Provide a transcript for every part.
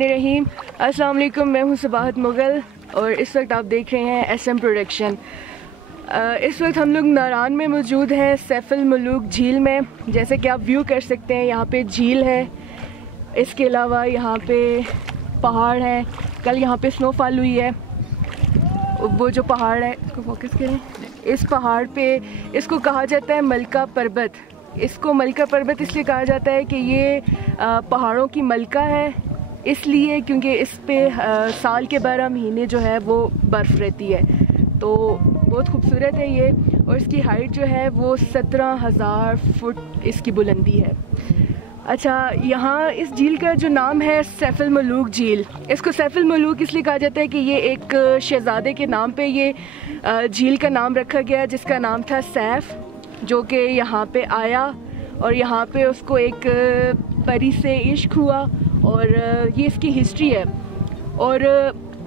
बिस्मिल्लाहिर्रहमानिर्रहीम। अस्सलाम वालेकुम, मैं हूँ सबाहत मुग़ल और इस वक्त आप देख रहे हैं SM प्रोडक्शन। इस वक्त हम लोग नारान में मौजूद हैं, सैफुल मलूक झील में। जैसे कि आप व्यू कर सकते हैं, यहाँ पे झील है, इसके अलावा यहाँ पे पहाड़ हैं। कल यहाँ पे स्नोफॉल हुई है। वो जो पहाड़ है, इसको फोकस करें, इस पहाड़ पे इसको कहा जाता है मलका पर्वत। इसको मलका पर्वत इसलिए कहा जाता है कि ये पहाड़ों की मलका है, इसलिए क्योंकि इस पे साल के 12 महीने जो है वो बर्फ़ रहती है। तो बहुत खूबसूरत है ये, और इसकी हाइट जो है वो 17,000 फुट इसकी बुलंदी है। अच्छा, यहाँ इस झील का जो नाम है सैफुल मलूक झील। इसको सैफुल मलूक इसलिए कहा जाता है कि ये एक शहज़ादे के नाम पे ये झील का नाम रखा गया, जिसका नाम था सैफ, जो कि यहाँ पे आया और यहाँ पे उसको एक परी से इश्क हुआ, और ये इसकी हिस्ट्री है। और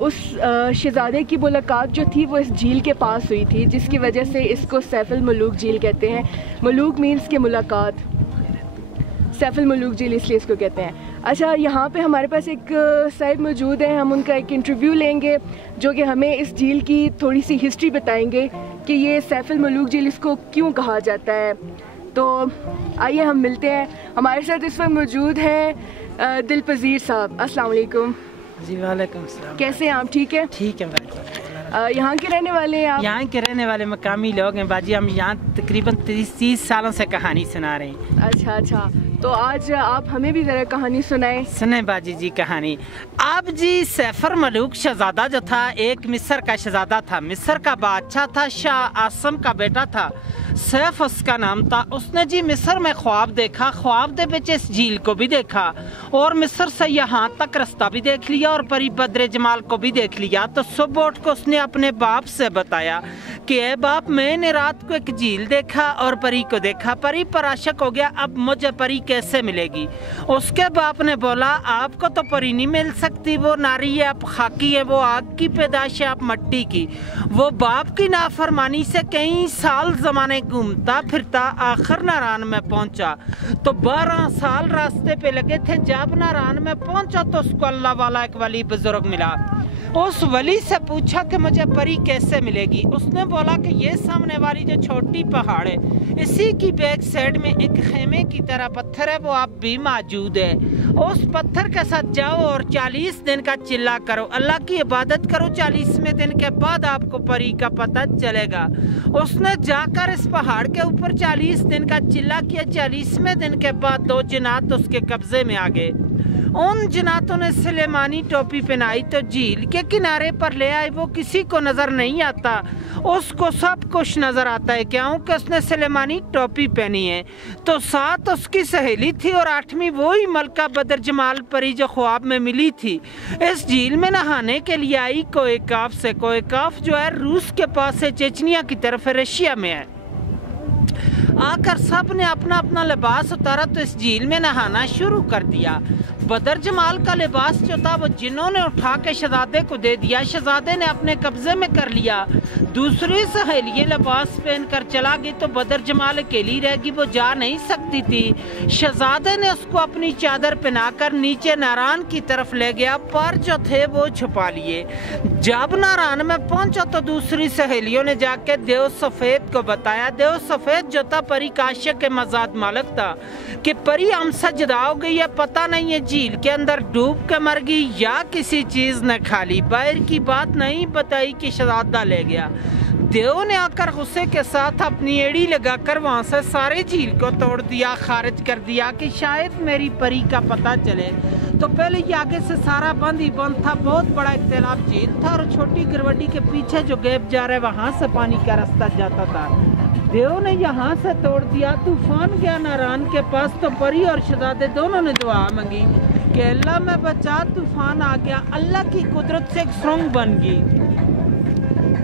उस शहज़ादे की मुलाकात जो थी वो इस झील के पास हुई थी, जिसकी वजह से इसको सैफुल मलूक झील कहते हैं। मलूक मीन्स के मुलाकात, सैफुल मलूक झील इसलिए इसको कहते हैं। अच्छा, यहाँ पे हमारे पास एक साहिब मौजूद हैं, हम उनका एक इंटरव्यू लेंगे जो कि हमें इस झील की थोड़ी सी हिस्ट्री बताएंगे कि ये सैफुल मलूक झील इसको क्यों कहा जाता है। तो आइए हम मिलते हैं। हमारे साथ इस वक्त मौजूद हैं दिलपजीर साहब। अस्सलाम वालेकुम। जी वालेकुम सलाम। कैसे हैं आप? ठीक है। ठीक है भाई। यहाँ के रहने वाले हैं आप? यहाँ के रहने वाले मकामी लोग हैं बाजी। हम यहाँ तकरीबन 30 सालों से कहानी सुना रहे हैं। अच्छा, तो आज आप हमें भी ज़रा कहानी सुनाएं। सुने बाजी जी कहानी। अब जी सैफुल मलूक शहजादा जो था, एक मिस्र का शहजादा था। मिस्र का बादशाह था, शाह आसम का बेटा था, सैफ उसका नाम था। उसने जी मिस्र में ख्वाब देखा, ख्वाब दे विच इस झील को भी देखा, और मिस्र से यहाँ तक रास्ता भी देख लिया और परी बद्र जमाल को भी देख लिया। तो सुबह उठ को उसने अपने बाप से बताया कि ए बाप, मैंने रात को एक झील देखा और परी को देखा, परी पर आशिक हो गया, अब मुझे परी कैसे मिलेगी। उसके बाप ने बोला, आपको तो परी नहीं मिल सकती, वो नारी है, आप खाकी है, वो आग की पैदाइश है, आप मट्टी की। वो बाप की नाफरमानी से कई साल जमाने घूमता फिरता आखिर नारान में पहुंचा। तो 12 साल रास्ते पे लगे थे। जब नारान में पहुंचा तो उसको अल्लाह वाला एक वली बुजुर्ग मिला। उस वली से पूछा कि मुझे परी कैसे मिलेगी। उसने बोला कि ये सामने वाली जो छोटी पहाड़ है, इसी की बैक साइड में एक खेमे की तरह पत्थर है, वो आप भी मौजूद है। उस पत्थर के साथ जाओ और 40 दिन का चिल्ला करो, अल्लाह की इबादत करो। 40वें दिन के बाद आपको परी का पता चलेगा। उसने जाकर इस पहाड़ के ऊपर 40 दिन का चिल्ला किया। 40वें दिन के बाद 2 जिन्नात उसके कब्जे में आ गए। उन जिन्नातों ने सुलेमानी टोपी पहनाई तो झील के किनारे पर ले आए। वो किसी को नजर नहीं आता, उसको सब कुछ नजर आता है, क्योंकि उसने सुलेमानी टोपी पहनी है। तो 7 उसकी सहेली थी और 8वीं वही मलका बद्र जमाल परी जो ख्वाब में मिली थी। इस झील में नहाने के लिए आई कोयकाफ से। कोयकाफ जो है रूस के पास है, चेचनिया की तरफ है, रशिया में है। आकर सब ने अपना अपना लिबास उतारा तो इस झील में नहाना शुरू कर दिया। बद्र जमाल का लिबास जो था वो जिन्होंने उठा के शहजादे को दे दिया, शहजादे ने अपने कब्जे में कर लिया। दूसरी सहेली लिबास पहन कर चला गई तो बद्र जमाल अकेली रहेगी, वो जा नहीं सकती थी। शहजादे ने उसको अपनी चादर पहनाकर नीचे नारान की तरफ ले गया, पर जो थे वो छुपा लिए। जब नारान में पहुंचा तो दूसरी सहेलियों ने जाके देव सफेद को बताया। देव सफेद जो था परी काशिक के मजाद मालिक था कि परी हमसे जुदा हो गई है, पता नहीं है झील के अंदर डूब के मर गई या किसी चीज ने खा ली। बाहर की बात नहीं बताई कि शहजादा ले गया। देव ने आकर गुस्से के साथ अपनी एड़ी लगाकर वहां से सारे झील को तोड़ दिया, खारिज कर दिया कि शायद मेरी परी का पता चले। तो पहले ये आगे से सारा बंद ही बंद था, बहुत बड़ा एक तालाब झील था, और छोटी गिरवटी के पीछे जो गैप जा रहा है वहां से पानी का रास्ता जाता था। देव ने यहाँ से तोड़ दिया। तूफान गया नारान के पास तो परी और शहजादे दोनों ने दुआ मांगी कि अल्लाह में बचा। तूफान आ गया, अल्लाह की कुदरत से एक सुरंग बन गई।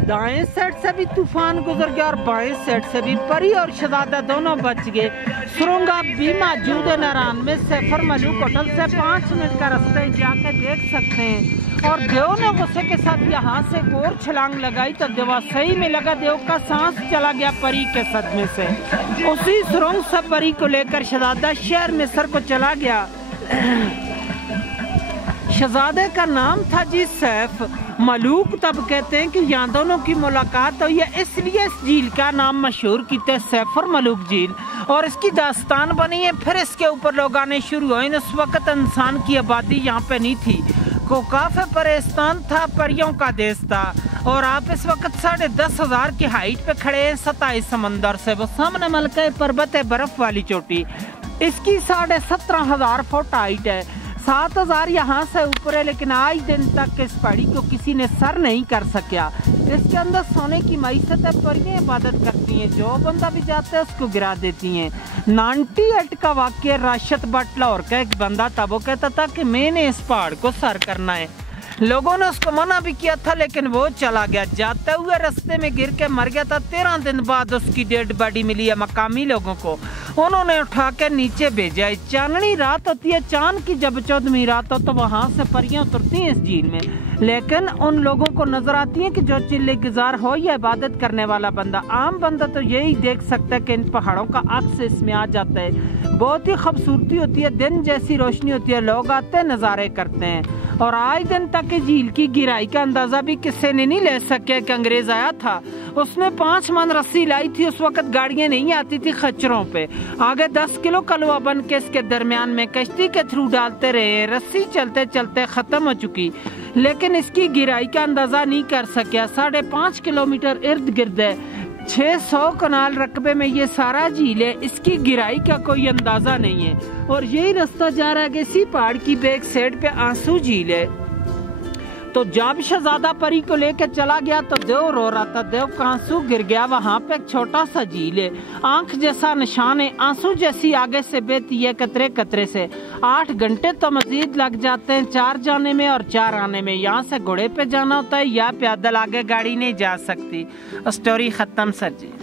दाएं साइड से भी तूफान गुजर गया और बाएं साइड से भी। परी और शहजादा दोनों बच गए। सुरंग आप भी मौजूद है नारान में। सैफुल मलूक होटल से 5 मिनट का रास्ता जाके देख सकते हैं। और देव ने गुस्से के साथ यहाँ से एक और छलांग लगाई तो देवा सही में लगा। देव का सांस चला गया परी के सदमे से। उसी सुरंग से परी को लेकर शहजादा शहर मिस्र को चला गया। शहजादे का नाम था जी सैफ मलूक। तब कहते हैं कि यहाँ दोनों की मुलाकात हुई है, इसलिए इस झील का नाम मशहूर किया सैफर मलूक झील, और इसकी दास्तान बनी है। फिर इसके ऊपर लोग आने शुरू हुए। उस वक्त इंसान की आबादी यहाँ पे नहीं थी, कोकाफ परेस्तान था, परियों का देश था। और आप इस वक्त 10,500 की हाइट पे खड़े हैं, 27 समंदर से। वो सामने मलका पर्वत है, बर्फ वाली चोटी, इसकी 17,500 फुट हाइट है। 7,000 यहाँ से ऊपर है, लेकिन आज दिन तक इस पहाड़ी को किसी ने सर नहीं कर सका। इसके अंदर सोने की मैसत है, परियां इबादत करती हैं, जो बंदा भी जाता है उसको गिरा देती हैं। 98 का वाक्य राशिद भट्ट लाहौर का एक बंदा था, वो कहता था कि मैंने इस पहाड़ को सर करना है। लोगों ने उसको मना भी किया था, लेकिन वो चला गया। जाते हुए रास्ते में गिर के मर गया था। 13 दिन बाद उसकी डेड बॉडी मिली है मकामी लोगों को, उन्होंने उठा के नीचे भेजा। चांदनी रात होती है, चांद की जब 14वीं रात हो तो वहाँ से परियां उतरती हैं इस झील में, लेकिन उन लोगों को नजर आती है कि जो चिल्ले गुजार हो या इबादत करने वाला बंदा। आम बंदा तो यही देख सकता है कि इन पहाड़ों का अक्स इसमें आ जाता है। बहुत ही खूबसूरती होती है, दिन जैसी रोशनी होती है, लोग आते हैं, नज़ारे करते हैं। और आज दिन तक झील की गिराई का अंदाजा भी किसी ने नहीं ले सके कि अंग्रेज आया था, उसने 5 मन रस्सी लाई थी। उस वक्त गाड़ियां नहीं आती थी खच्चरों पे, आगे 10 किलो कलवा बन के इसके दरमियान में कश्ती के थ्रू डालते रहे। रस्सी चलते चलते खत्म हो चुकी, लेकिन इसकी गिराई का अंदाजा नहीं कर सका। 5.5 किलोमीटर इर्द गिर्द है, 600 कनाल रकबे में ये सारा झील है। इसकी गिराई का कोई अंदाजा नहीं है। और यही रास्ता जा रहा है कि इसी पहाड़ की बैक साइड पे आंसू झील है। तो जब शहजादा परी को लेकर चला गया तो देव रो रहा था, देव का आंसू गिर गया। वहाँ पे एक छोटा सा झील है, आंख जैसा निशान है, आंसू जैसी आगे से बहती है कतरे कतरे से। 8 घंटे तो मजीद लग जाते हैं, 4 जाने में और 4 आने में। यहाँ से घोड़े पे जाना होता है या पैदल, आगे गाड़ी नहीं जा सकती। स्टोरी खत्म सर जी।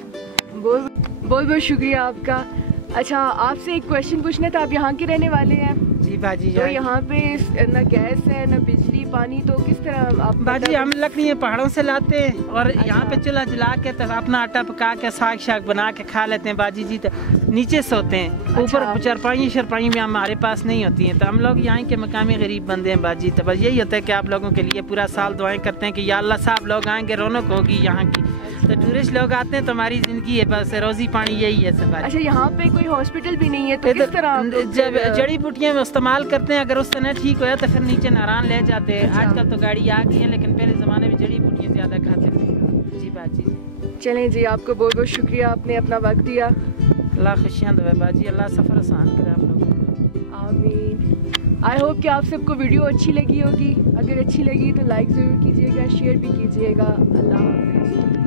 बहुत बहुत शुक्रिया आपका। अच्छा, आपसे एक क्वेश्चन पूछना था, आप यहाँ के रहने वाले हैं? जी बाजी। तो यहाँ पे न गैस है न बिजली पानी, तो किस तरह आप? बाजी हम लकड़ियाँ पहाड़ों से लाते हैं और यहाँ पे चूल्हा जला के तो अपना आटा पका के साग शाग बना के खा लेते हैं बाजी जी। तो नीचे सोते हैं, ऊपर चरपाई शरपाई में हमारे पास नहीं होती हैं। तो हम लोग यहाँ के मकामी गरीब बंदे हैं बाजी। तो बस यही होता है कि आप लोगों के लिए पूरा साल दुआएं करते हैं कि या अल्लाह साहब लोग आएंगे, रौनक होगी यहाँ की। तो टूरिस्ट लोग आते हैं तो हमारी जिंदगी है, बस रोजी पानी यही है सब। अच्छा, यहाँ पे कोई हॉस्पिटल भी नहीं है तो किस तरह? जब जड़ी बूटियाँ इस्तेमाल करते हैं, अगर उससे न ठीक होया तो फिर नीचे नारायण ले जाते हैं। आजकल तो गाड़ी आ गई है, लेकिन पहले ज़माने में जड़ी बूटियाँ ज़्यादा खाते थे। जी बाजी। चलें जी, आपको बहुत बहुत शुक्रिया, आपने अपना वक्त दिया। अल्लाह खुशियाँ दे बाजी, अल्लाह सफ़र आसान करे आप लोगों को। आमीन। आई होप कि आप सबको वीडियो अच्छी लगी होगी। अगर अच्छी लगी तो लाइक ज़रूर कीजिएगा, शेयर भी कीजिएगा। अल्लाह हाफ़िज़।